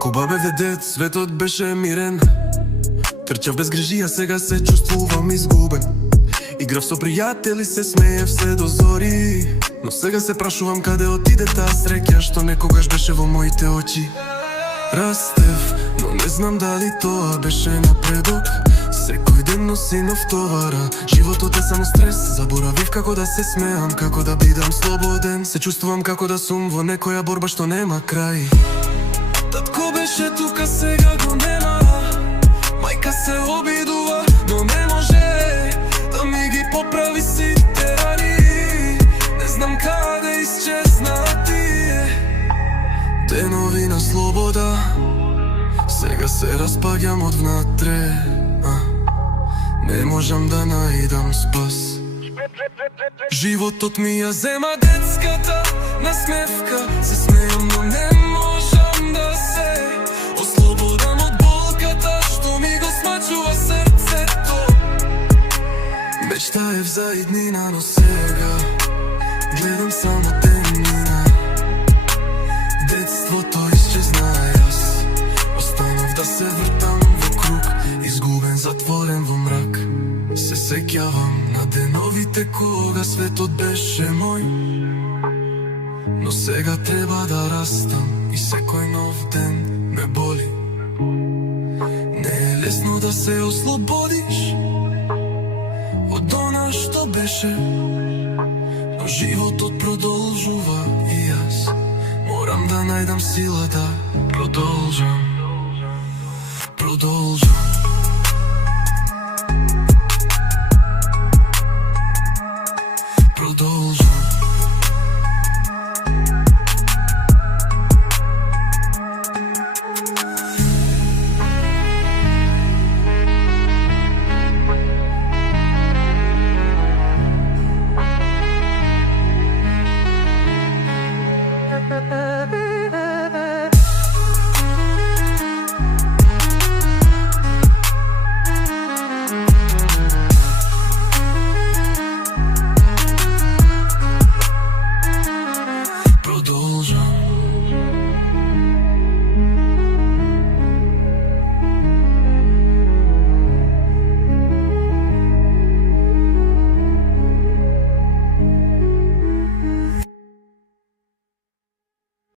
Кога беве дет, светот беше мирен. Трчав без грижи, а сега се чувствувам изгубен. Играв со пријатели, се смеев се до зори. Но сега се прашувам каде отиде таа среќа што некогаш беше во моите очи. Растев, но не знам дали тоа беше напредок. Секој ден носи нов товара. Животот е само стрес. Заборавив како да се смеам, како да бидам слободен. Се чувствувам како да сум во некоја борба што нема крај. Татко беше тука, сега го нема. Мајка се обидува, но не може да ми ги поправи сите рани. Не знам каде исчезна тие денови на слобода. Сега се распаѓам од внатре. Не можам да најдам спас. Животот ми ја зема детската насмевка. Се смејам, но не можам да се ослободам од болката што ми го смачува срцето. Мечтаев за иднина, но сега гледам само деннина. Детството исчезна, јас останав да се вртам во круг, изгубен, затворен во мрак. Се сеќавам на деновите кога светот беше мој, но сега треба да растам и секој нов ден ме боли. Не е лесно да се ослободиш од она што беше, но животот продолжува и јас морам да најдам сила да продолжам.